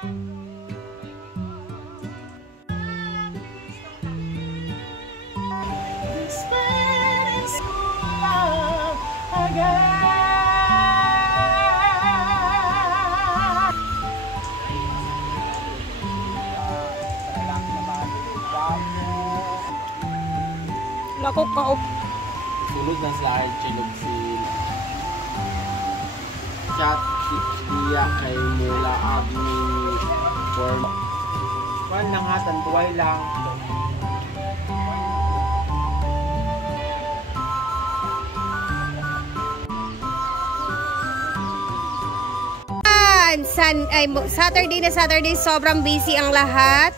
Lako ka op. Sulod na sa Archilog si chat iya kay mula admin form. Kuan lang ha, tanduay lang. Saturday sobrang busy ang lahat.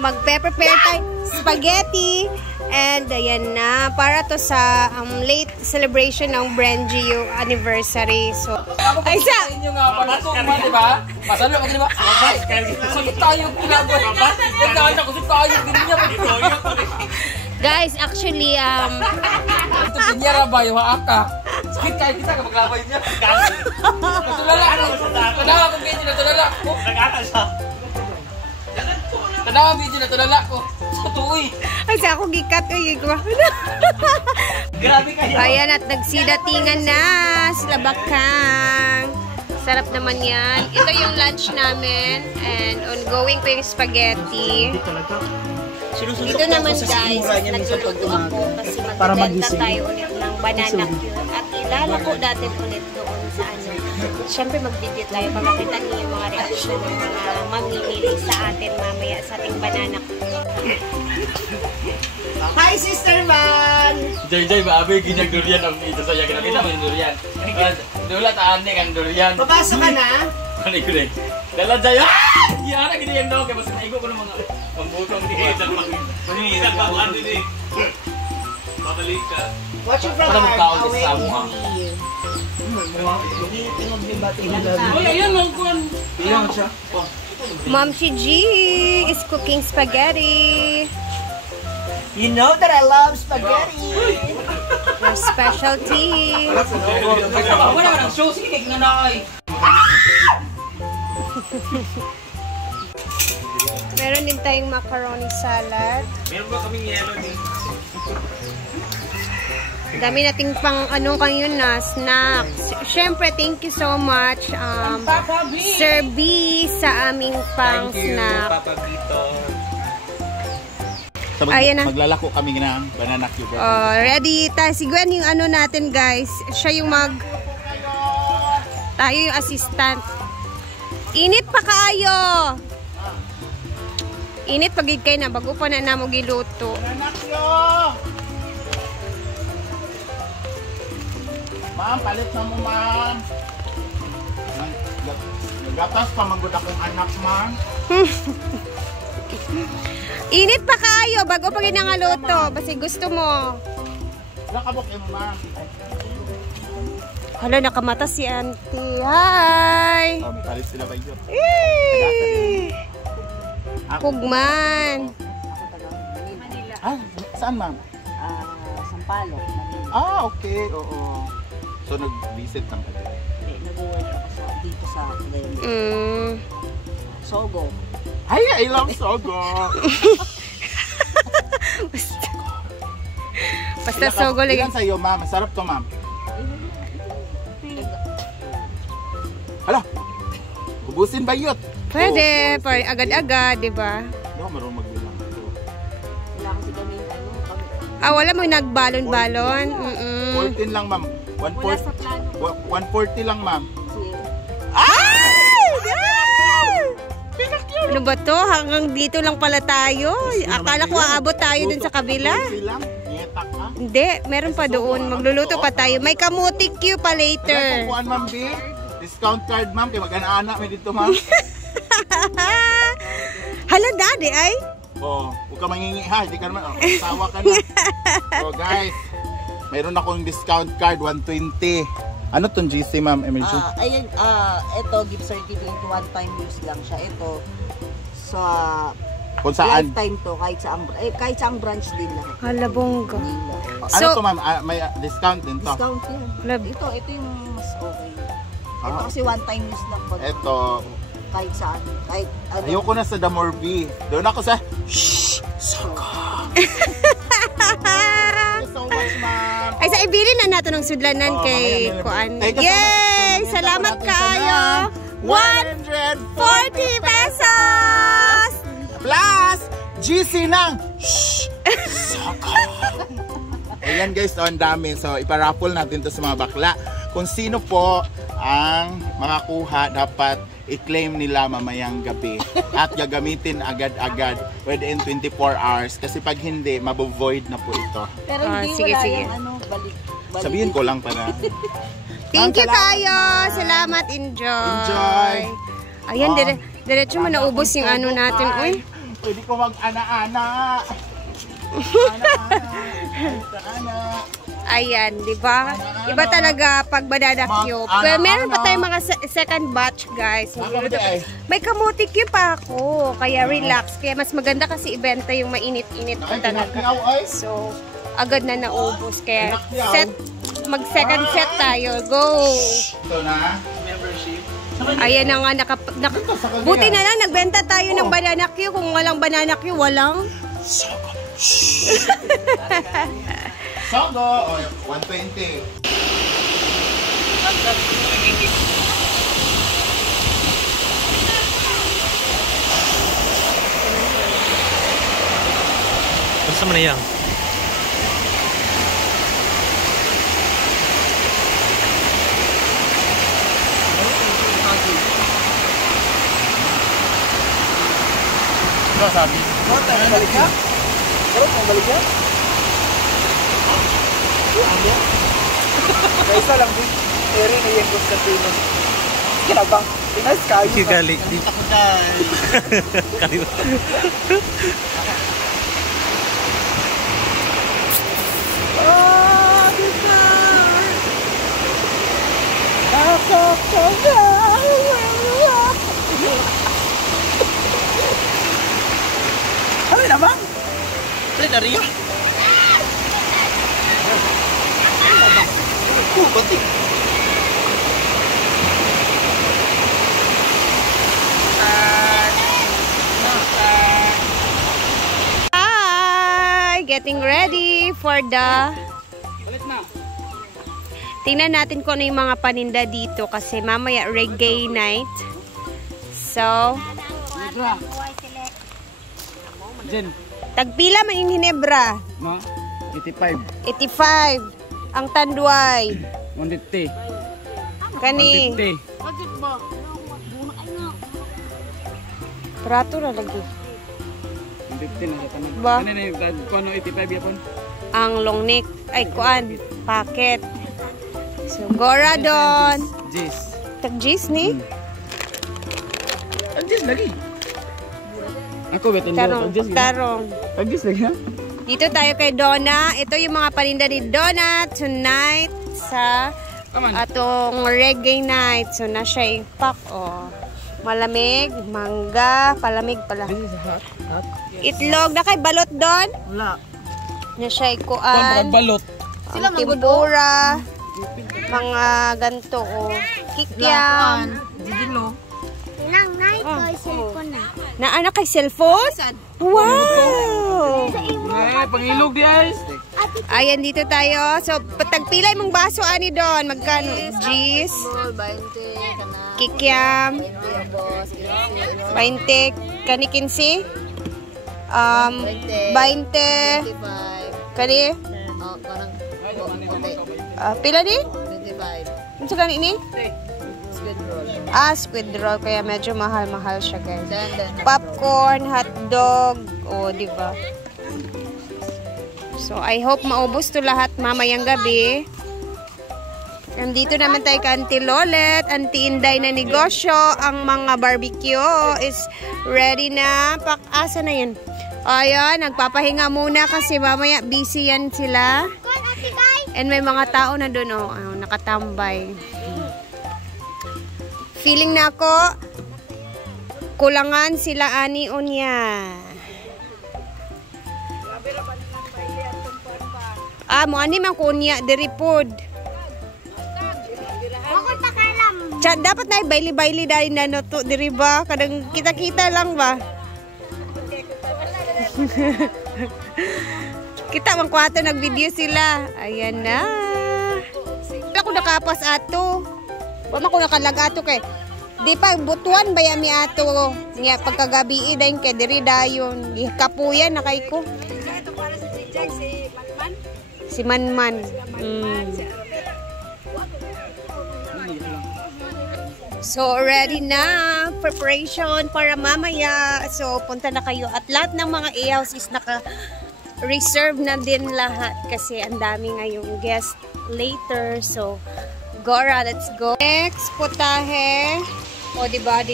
Magpe-prepare tayo spaghetti. And ayan na, para to sa late celebration ng Brangio anniversary. So, ay sa inyo nga pasok man, di ba? Pasalo mo di ba? Sakit tayo ginagawa. Nagkakanta ko sa tayo din niya. Guys, actually ito pinyara ba yung aka? Sakit kayo kita ka maglabay niya. Natulala ko. Tanawa ko video natulala ko. Nagkakanta siya. Tanawa video natulala ko. Sa tuwi. Ay, sa ako gikat ay ko. Grabe kayo. Ayan, at nagsidatingan na sila bakang. Sarap naman yan. Ito yung lunch namin. And ongoing ko yung spaghetti. Dito naman guys, nagluluto ako kasi magbenta tayo ulit ng banana cue. At ilalako natin ulit doon sa ano. Siyempre mag-video tayo. Pagkakita niyo yung mga reaction ng mga mamimili sa atin mamaya sa ating banana cue. Hi, Sister Man! Jay, maabi, ginyag durian ang ito sa'yo. Kinakita mo yung durian. Dula taan niya kang durian. Papasok ka na? Ano ko rin? Dala Jay, Yara, ganyan daw. Kaya mas naigo ko ng mga pambutong dito. Maninisan ka, ano din eh. Babalik ka. Watching from Para magkaon our sa mo. Uy, ayun, mangkuhan. Ilang siya? Mom si G is cooking spaghetti. You know that I love spaghetti. Your specialty. Wala ka ng show. Sige, kaya nga ay. Meron din tayong macaroni salad. Meron ba kaming yellow din? Dami nating pang anong kayo na snacks. Siyempre, thank you so much Sir B sa aming pang snack. Papa Vito. Ayan na. Maglalako kami ng banana cube. Ready tayo. Si Gwen yung ano natin guys. Siya yung tayo yung assistant. Init pa kaayo. Init pagid kayo na. Bago pa na namo giluto. Ma'am, palit na mo, ma'am. Nagatas pa magod akong anak, ma'am. Init pa kayo bago pa ginangaluto. Basta gusto mo. Nakabok mo, ma'am. Hala, nakamata si auntie. Hi! Oh, may palit sila ba yun? Pugman. Ah, saan, ma'am? Sampalo. Okay. Oo. So, nag-visit lang ka dito? Nag-work ako dito sa Sogo. Ay, I love Sogo. Basta Sogo lagi. Ilan sa'yo, ma'am? Masarap to, ma'am. Hala, ubusin ba yun? Pwede, agad-agad, di ba? Hindi ako marunong magbilang. Wala kasi kami Wala mo nagbalon-balon. 14 lang, ma'am. wala sa plano. 140 lang, ma'am. Ay! Ano ba to? Hanggang dito lang pala tayo. Akala ko aabot tayo dun sa kabila. Hindi, meron pa doon. Magluluto pa tayo. May kamuti queue pa later. Kukuan, ma'am, B. Discount card, ma'am. Kaya mag-ana may dito, ma'am. Hala, daddy, ay? Oh, huwag ka mangingi ha. Hindi ka naman. Sawa ka na. So, guys. Mayroon akong discount card, 120. Ano tong GC, ma'am? Emergency? Ayun, ito, gift certificate, one time use lang siya. Ito, sa Kung saan? lifetime to, kahit saang branch din lahat. Hala, bongga. Ano to, ma'am? May discount din to? Discount yan. Love. Ito yung mas okay. Ito kasi one time use lang. Ito, kahit saan. Kahit ano. Ayoko na sa Damorbi. Doon ako sa shh, Saka. Thank you so much, ma'am. Ay, sa ibili na nato ng sudlanan Oo, kay mamaya, Kuan. Thank you so much. Yay! So, Salamat natin siya kayo! ng 40 pesos! Plus, GC ng shh, Saka. Ayan guys, ang dami. So, iparaffle natin to sa mga bakla. Kung sino po ang makakuha, dapat i-claim nila mamayang gabi. At gagamitin agad-agad within 24 hours. Kasi pag hindi, mabovoid na po ito. Pero hindi sige, wala sige. yung ano, balik. Sabihin ko lang para. Thank you Salamat, kayo! ma'am. Salamat, enjoy! Enjoy. Ayan, Oh. diretso mo naubos yung ano natin. Uy, Pwede ko mag-ana-ana. Ana-ana. ayan, di ba? Iba talaga pag banana cube. Pero meron pa tayong mga second batch, guys. May kamuti cube pa ako. Kaya relax. Kaya mas maganda kasi ibenta yung mainit-init pa talaga. So, agad na naubos. Kaya mag-second set tayo. Go! Ito na. Ayan na nga, buti na lang, nagbenta tayo ng banana Q. Kung walang banana Q, walang. Sogo. Oh, 120. Basta mo na yan. Ano sabi? Balik ka? Pero balik ka? Kaisa lang din. Eri na yung Constantino. Kinabang. Pinas kayo. Kigali. Kaliwa. Ano naman? Pwede na rin. Batik. Hi! Getting ready for the... Tingnan natin kung ano yung mga paninda dito kasi mamaya reggae night. So, Jen. tagpila man yung Hinebra. No? 85. 85. Ang Tanduay. 150. Kani. 150. Prato na lagi. 150 na sa tanan. Ba? Ano na yung kuano 85 yapon? Ang long neck. Ay, kuan. Packet. So, Gora doon. Jis. Tag-Gis ni? Ang Jis lagi. Ako beton Tarong. Tarong. Ang Jis lagi ha? Dito tayo kay Donna. Ito yung mga paninda ni Donna tonight sa atong reggae night. So, na siya impact. Oh. Malamig, mangga, palamig pala. Itlog. Na kay balot doon? Wala. Na siya ikuan. Balot. Sila tempura. Mga ganto. Oh. Kikyam. Didilo. Nang night ko cellphone na. Na anak kay cellphone? Wow! Pangilog di ay. Ayan, dito tayo. So, tagpilay mong baso, ani doon. Magkano? Gis? 20 Kikiam? 20? Kani 15? 20? Kani? parang Pila ni? 25. Ano sa gani ni? Squid roll. Squid roll. Kaya medyo mahal-mahal siya, guys. Then, Popcorn, hotdog. O, di ba? So, I hope maubos to lahat mamayang gabi. Nandito naman tayo ka Auntie Lolet, Auntie Inday na negosyo. Ang mga barbecue is ready na. Asa na yan? Ayan, nagpapahinga muna kasi mamaya busy yan sila. And may mga tao na doon, nakatambay. Feeling na ako, kulangan sila ani unya. Mo ani man kunya diri pod. Ako pakalam. Diyan, dapat na baili-baili dahil na no to, diri ba? Kadang kita-kita lang ba? Kita mang kwato nag-video sila. Ayan na. Wala ko nakapas ato. Wala ko nakalag ato kay. Di pa butuan ba yami ato? Nga pagkagabi dayon kay diri dayon. Kapuyan na kay ko. Ito para sa Jijay, si Manman. Si Manman. So, ready na. Preparation para mamaya. So, punta na kayo. At lahat ng mga A-house is naka-reserve na din lahat. Kasi ang dami ngayong guest later. So, Gora, let's go. Next, putahe. O, diba,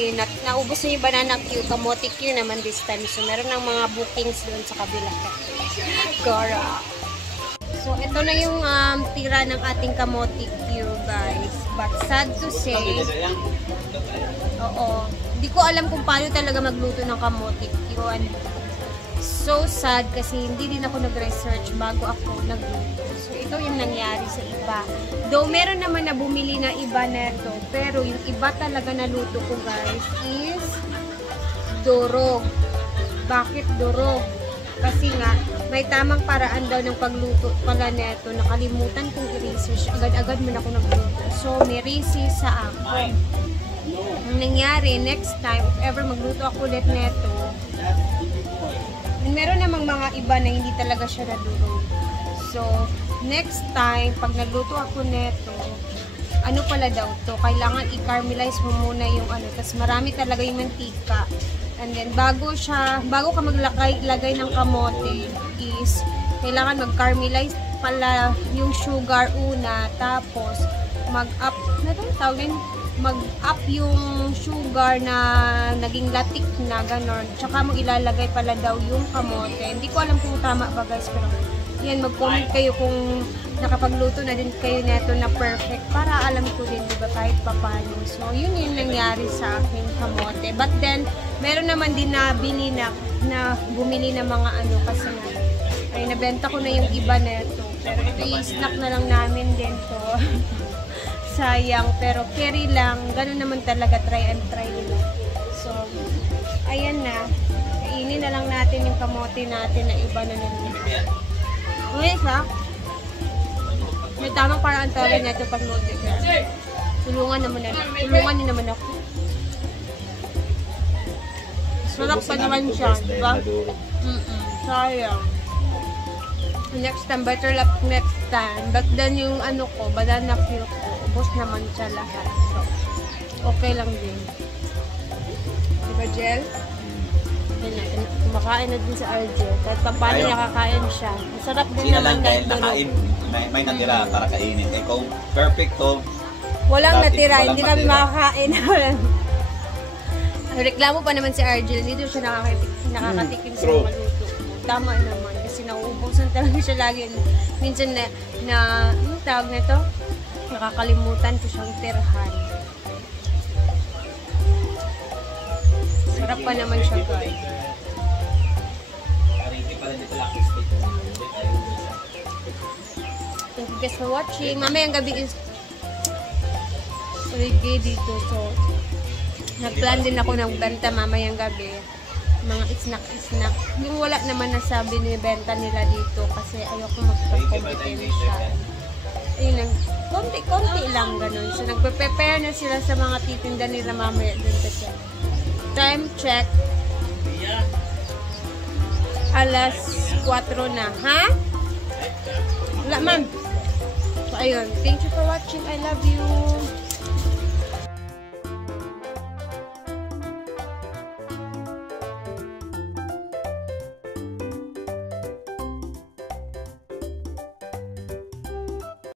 naubos na yung banana queue. Kamote queue naman this time. So, meron ng mga bookings doon sa kabila. Gora. So, ito na yung tira ng ating kamote queue, guys. But sad to say, oo, hindi ko alam kung paano talaga magluto ng kamote queue. And so sad kasi hindi din ako nag-research bago ako nagluto. So, ito yung nangyari sa iba. Though, meron naman na bumili na iba neto, pero yung iba talaga na luto ko, guys, is durog. Bakit durog? Kasi nga, may tamang paraan daw ng pagluto pala neto. Nakalimutan kong i-research. Agad-agad man ako nagluto. So, may research sa ako. Ang nangyari, next time, if ever magluto ako ulit neto, meron namang mga iba na hindi talaga siya nadurog. So, next time, pag nagluto ako neto, ano pala daw to? Kailangan i-caramelize mo muna yung ano. Tapos marami talaga yung mantika. And then, bago ka maglagay ng kamote is, kailangan mag-caramelize pala yung sugar una, tapos mag-up, mag-up yung sugar na naging latik na, ganon. Tsaka mo ilalagay pala daw yung kamote. Hindi ko alam kung tama ba, guys, pero yan, mag-comment kayo kung nakapagluto na din kayo neto na perfect para alam ko din, diba, kahit papano. So, yun yung nangyari sa aking kamote. But then, meron naman din na bumili na mga ano kasi nga, ay nabenta ko na yung iba neto. Pero ito i-snack na lang namin din to. Sayang, pero carry lang. Ganun naman talaga, try and try nila. So, ayan na. Kainin na lang natin yung kamote natin na iba na nila. Uy, ha? May tamang paraan talaga na ito pag-mote. Tulungan niyo naman ako. Sarap pa naman siya, diba? Sayang. Next time, better luck next time. But then yung ano ko, banana peel ko, ubos naman siya lahat. So, okay lang din. Diba, Jel? Kumakain na din sa RJ. Kahit paano nakakain siya. Masarap din naman dahil nakain, may natira para kainin. Eh kung perfecto, walang natira, hindi kami makakain. Reklamo pa naman si RJ. Dito siya nakakatikim sa maluto. Tama naman. Kasi nauubusan talaga siya lagi. Minsan anong tawag na ito? Nakakalimutan ko siyang tirhan. Sarap pa naman siya, guys. Thank you guys for watching. Mamayang gabi is holiday dito. So, nagplan din ako ng benta mamayang gabi. Mga snack. Yung wala naman nasabi ni benta nila dito kasi ayoko magpag-competensya. Ayun lang. Konti-konti lang ganun. So, nagpe-prepare na sila sa mga titinda nila mamaya dun kasi. Time check. Alas 4 na. Ha? Wala, ma'am. So, ayun. Thank you for watching. I love you.